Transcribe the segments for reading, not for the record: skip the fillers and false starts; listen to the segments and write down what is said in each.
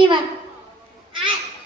धन्यवाद.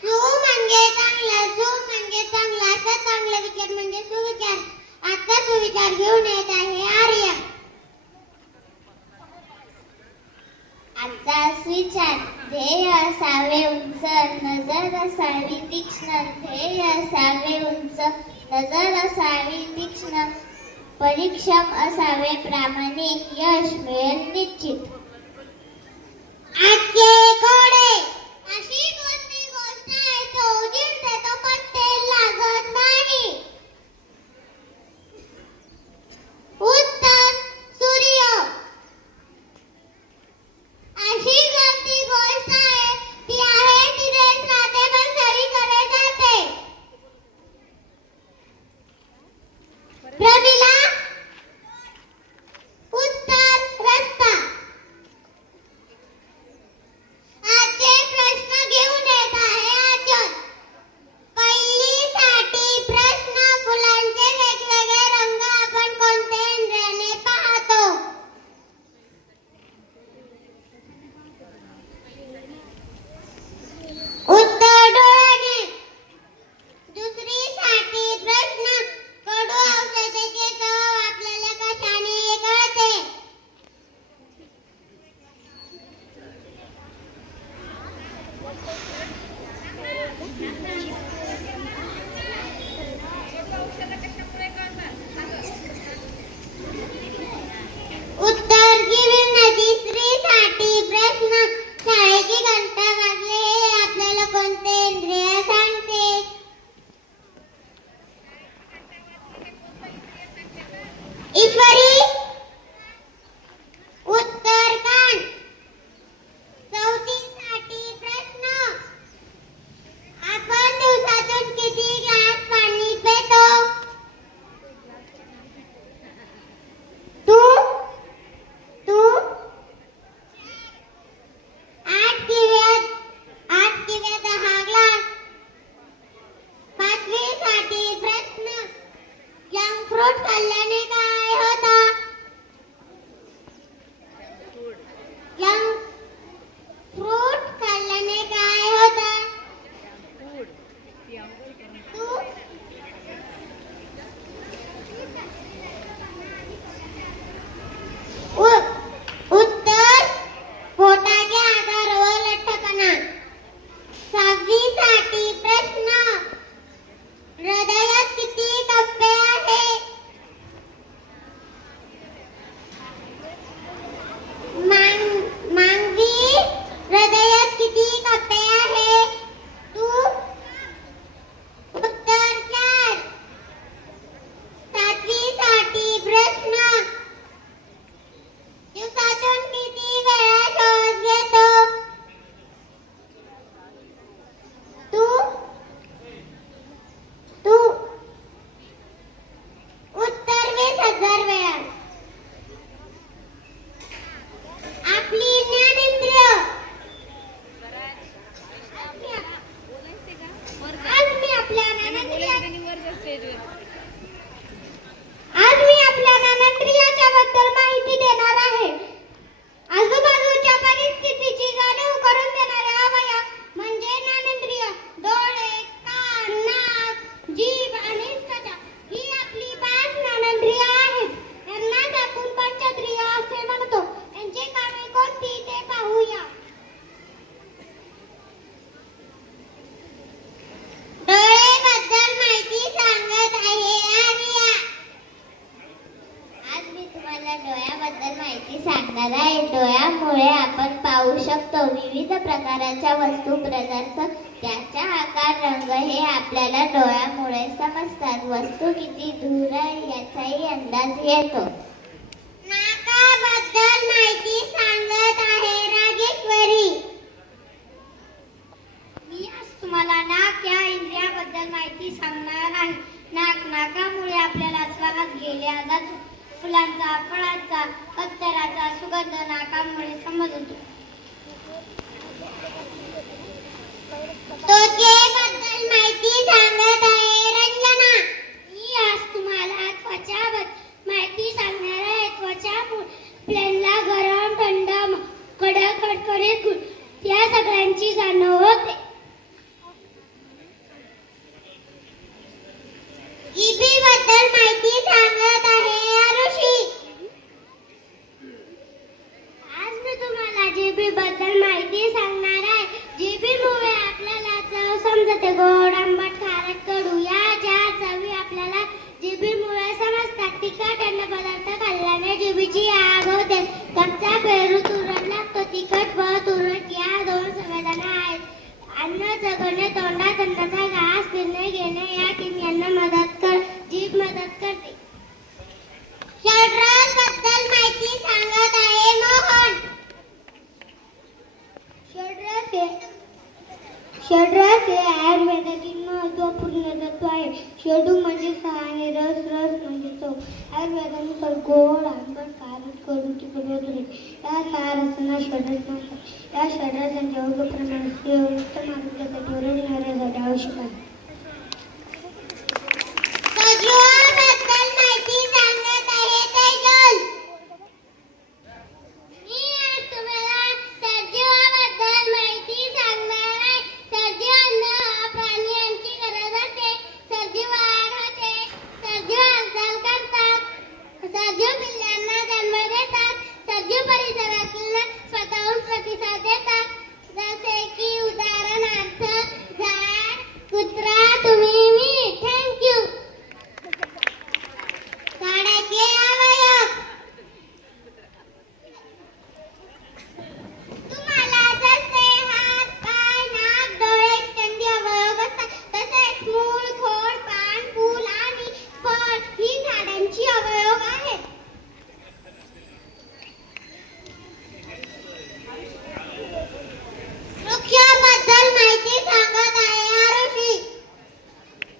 सु म्हणजे चांगला, सु म्हणजे चांगला, असा चांगला विचार म्हणजे सुविचार. आता सुविचार घेऊन येत आहे आर्य. आजचा सुविचार: ध्येय असावे उंच, नजर असावी तीक्ष्ण. ध्येय असावे उंच, नजर असावी तीक्ष्ण. परिश्रम असावे प्रामाणिक, यश मिळेल निश्चित. आजचे कोडे: अशी कोणती गोष्ट आहे तो उजीड देतो पण तेल लागत नाही? उत्तर: सूर्य. अशी कोणती गोष्ट आहे ती आहे तिथेच राहते पण सगळीकडे जाते? प्रमिला. उत्तर: रस्ता. आजचे प्रश्न घेऊन येत आहे आचल. पहिलीसाठी प्रश्न: फुलांचे वेगवेगळे रंग आपण कोणत्या इंद्रियाने पाहतो? उत्तर: डोळ्याने. दुसरीसाठी प्रश्न: कडू औषधाचे चव आपल्याला कशाने कळते? उत्तर: जीभेने. तिसरीसाठी प्रश्न: शाळेची घंटा वाजली हे आपल्याला कोणते इंद्रिय सांगते? ईश्वरी. उत्तर: कान. चौथीसाठी प्रश्न: आपण दिवसातून किती ग्लास पाणी पितो? तू तू 8 किंवा 10 ग्लास. पाचवीसाठी प्रश्न: जंक फ्रूट खाल्ल्याने काय होतं? जंक फ्रूट खाल्ल्याने काय होतं? तू उत्तर: पोटाचे आजार व लठ्ठपणा. सहावीसाठी प्रश्न: हृदयात किती कप्पे आहेत? मानवी हृदयात किती कप्पे आहेत? तू उत्तर: 4. सातवीसाठी प्रश्न: दिवसातून किती वेळा श्वास घेतो? तू तू उत्तर: 20,000 वेळा. आपली ज्ञानेंद्रिय. आज मी आपल्या ज्ञानेंद्रियाच्या बद्दल माहिती देणार आहे. आजूबाजूच्या परिस्थितीची जाणीव करून देणारे अवयव म्हणजे ज्ञानेंद्रिय. डोळे, कान, नाक, जीभ आणि त्वचा ही आपली 5 ज्ञानेंद्रिय आहेत. यांनाच आपण पंचेंद्रिय असे म्हणतो. यांची कामे कोणती ते पाहूया. डोळे बद्दल माहिती सांगत आहे आर्या. आज मी तुम्हाला डोळ्याबद्दल माहिती सांगणार आहे. डोळ्यामुळे आपण पाहू शकतो विविध प्रकारच्या वस्तू, पदार्थ, त्याचा आकार, रंग हे आपल्याला डोळ्यामुळे समजतात. वस्तू किती दूर आहे याचाही अंदाज येतो. नाकाबद्दल माहिती सांगत आहे राजेश्वरी. मी आज तुम्हाला नाक या इंद्रियाबद्दल माहिती सांगणार आहे. नाकामुळे आपल्याला श्वास घ्यायला जातो. फुलांचा, फळांचा, अत्तराचा सुगंध नाकामुळे समजतो. त्वचेबद्दल माहिती सांगत आहे रंजना. मी आज तुम्हाला त्वचाबद्दल माहिती सांगणार आहे. त्वचा आपल्याला गरम, थंड, कडक, कडकडीत त्या सगळ्यांची जाणीव जगणे, तोंडात अन्नाचा घास, निर्णय घेणे या किमयांना मदत कर, जीभ मदत करते. षड्रस बद्दल माहिती सांगत आहे मोहन. षड्रस हे आयुर्वेदातील महत्त्वपूर्ण तत्व आहे. षडू म्हणजे सहा आणि रस, रस म्हणजे चव. आयुर्वेदानुसार गोड, आंबट, खारट, कडू, तिखट वगैरे या सहा रसांना षड्रस म्हणतात. या षड्रसांचे योग्य प्रमाणात उत्तम आरोग्यासाठी व रोगनिवारणासाठी आवश्यक आहे. सजीवाबद्दल माहिती सांगत आहे तेजल. मी आज तुम्हाला सजीवाबद्दल माहिती सांगणार आहे. सजीवांना हा प्राण्यांची गरज असते. सजीव वाढ होते, सजीव हालचाल करतात, सजीव पिल्लांना जन्म देतात, सजीव परिसरातील स्वतःहून प्रतिसाद देतात. जसे की उदाहरणार्थ झाड, कुत्रा, तुम्ही, मी. थँक्यू. झाडाचे अवयव. तुम्हाला जसे हात, पाय, नाक, डोळे इत्यादी अवयव असतात, तसेच मूळ, खोड, पान, फूल आणि फळ ही झाडांची अवयव आहेत. वृक्षाबद्दल माहिती सांगत आहे आरुषी.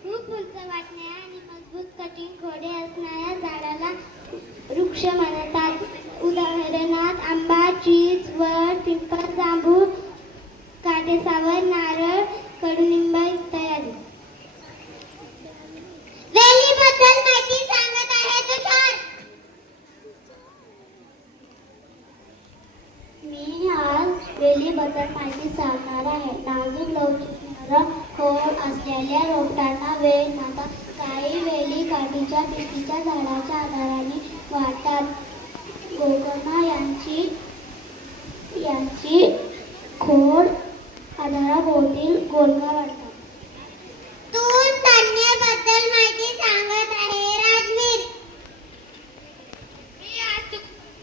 खूप उंच वाटणाऱ्या आणि मजबूत कठीण खोडे असणाऱ्या झाडाला वृक्ष म्हणतात. उदाहरणात आंबा, चीज, वड, पिंपळ, जांभूळ, काटेसावर, नारळ, कडुलिंब इत्यादी. वेलीबद्दल माहिती सांगत आहे तुषार. मी आज वेलीबद्दल माहिती सांगणार आहे. नाजूक, लवचिक, नरम खोड असलेल्या रोपट्यांना वेल म्हणतात. काही वेली काठीच्या पिशीच्या झाडाच्या आधाराने वाढतात. गोकर्ण यांची खोड आधाराभोवती गोलगा वाढतात. तूर धान्याबद्दल माहिती सांगत आहे राजवीर.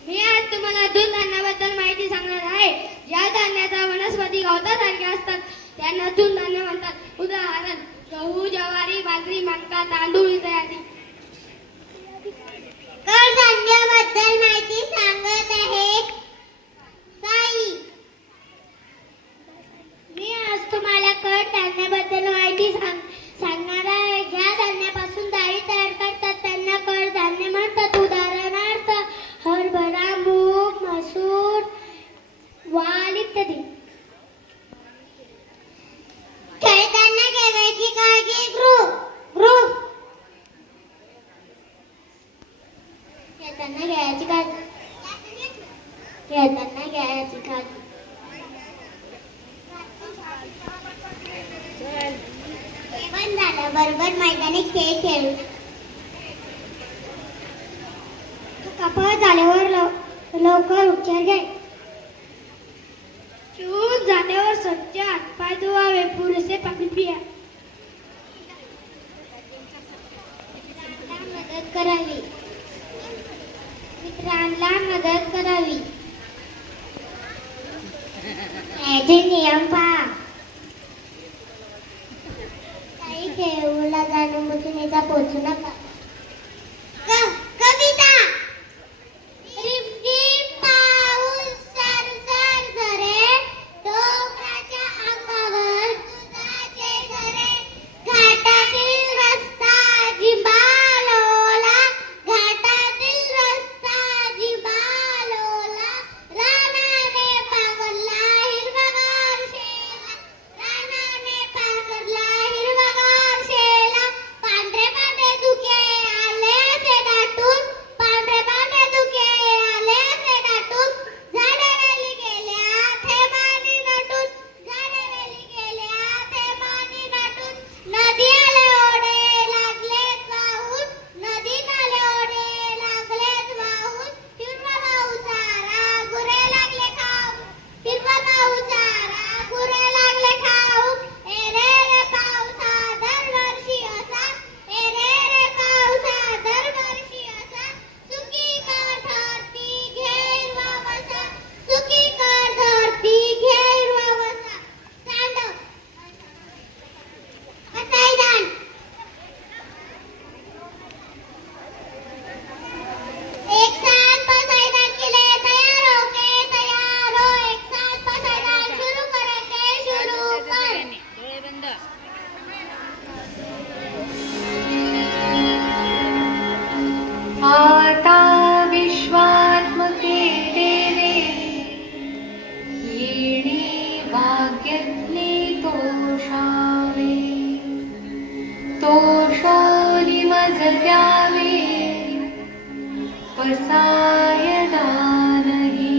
मी आज तुम्हाला तूर धान्याबद्दल माहिती सांगणार आहे. या धान्याच्या वनस्पती गवतासारखे असतात, त्यांना तूर धान्य म्हणतात. उदाहरण गहू, ज्वारी, बाजरी, मका, तांदूळ इत्यादी. कडधान्याबद्दल माहिती सांगत आहे साई. मी आज तुम्हाला कडधान्याबद्दल माहिती सांगणार आहे. ज्या धान्यापासून डाळी तयार करतात त्यांना कडधान्य म्हणतात. उदाहरणार्थ हरभरा, मूग, मसूर, वाल इत्यादी. खेळताना घ्यायची काळजी. खेळताना घ्यायची काळजी. जेवण झाल्याबरोबर मैदानी खेळ खेळू. कपाळ झाल्यावर लवकर उपचार घ्या. चूक झाल्यावर स्वच्छ हातपाय धुवावे, पुरेसे पाणी पिया. मदत करावी. मित्रांना मदत करावी. याचे नियम पहा. काही खेळूला जाणून बसून याचा पोचू नका. कविता. रिमझिम पाऊस सरसर झरे, डोंगराच्या अंगावर दुधाचे झरे, घाटातील रस्ता जिंबालोला, घाटातील रस्ता जिंबालोला, रानाने पांघरला हिरवागार शेत आता विश्वात्मके देवे येणे वाग्यज्ञे तोषावे तोषोनि मज द्यावे पसाय दानही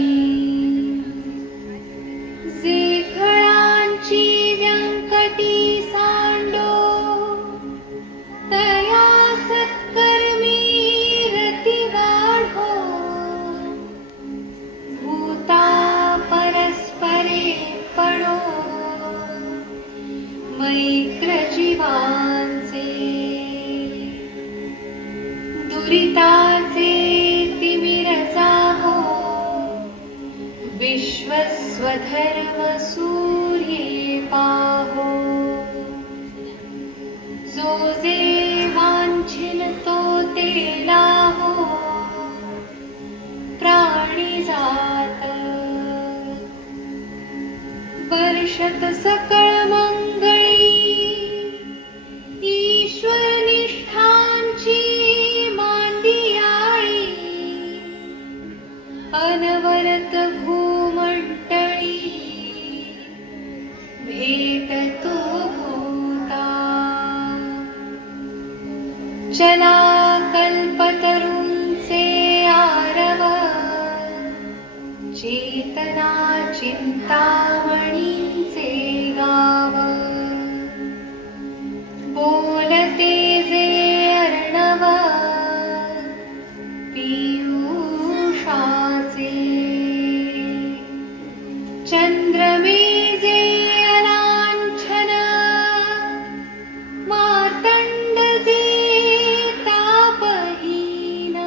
जे फळांची व्यंकटी सांडो तया सत्कर्मी रती वाढो भूता परस्परे पडो मैत्र जीवांचे दुरिताचे तिमिर जाहो विश्वस्वधर्म सूर्ये पाहो जो जे वांछिन तो ते लाहो प्राणी जात वर्षत सकळ मंगळी ईश्वर निष्ठांची मांदियाळी अनवरत भूमंडळी भेट तू भूता चला कल्पतरूंचे आरव चेतना चिंतामणींचे गाव बोलते जे अर्णव पीयूषाचे चंद्रमे जे अलांछन मार्तंड जे तापहीन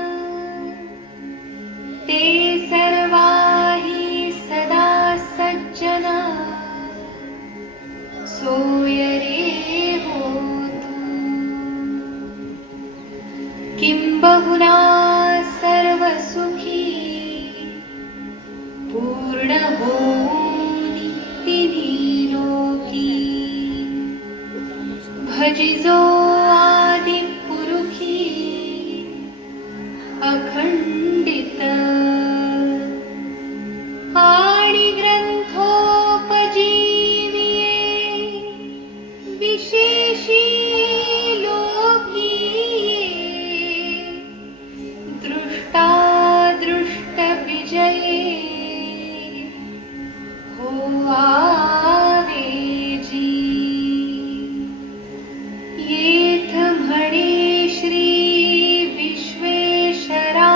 ते सर्वाही सदा सज्जन सोय रे होतु किंबहुना सर्व सुखी पूर्ण होऊनी तिन्ही लोकी भजिजो आदि पुरुखी अखंडित आणि ग्रंथोपजीविये विशेषी लोकीये दृष्टादृष्ट विजये हो आवेजी येथ म्हणे श्री विश्वेश्वरा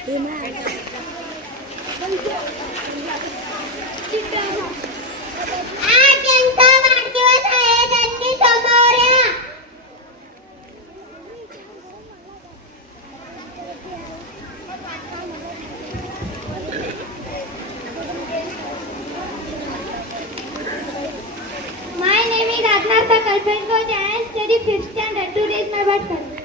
आज यांचा वाढदिवस आहे, त्यांनी समोर या. My name is Adna Sakalpenko and I study 5th standard. Today is my birthday.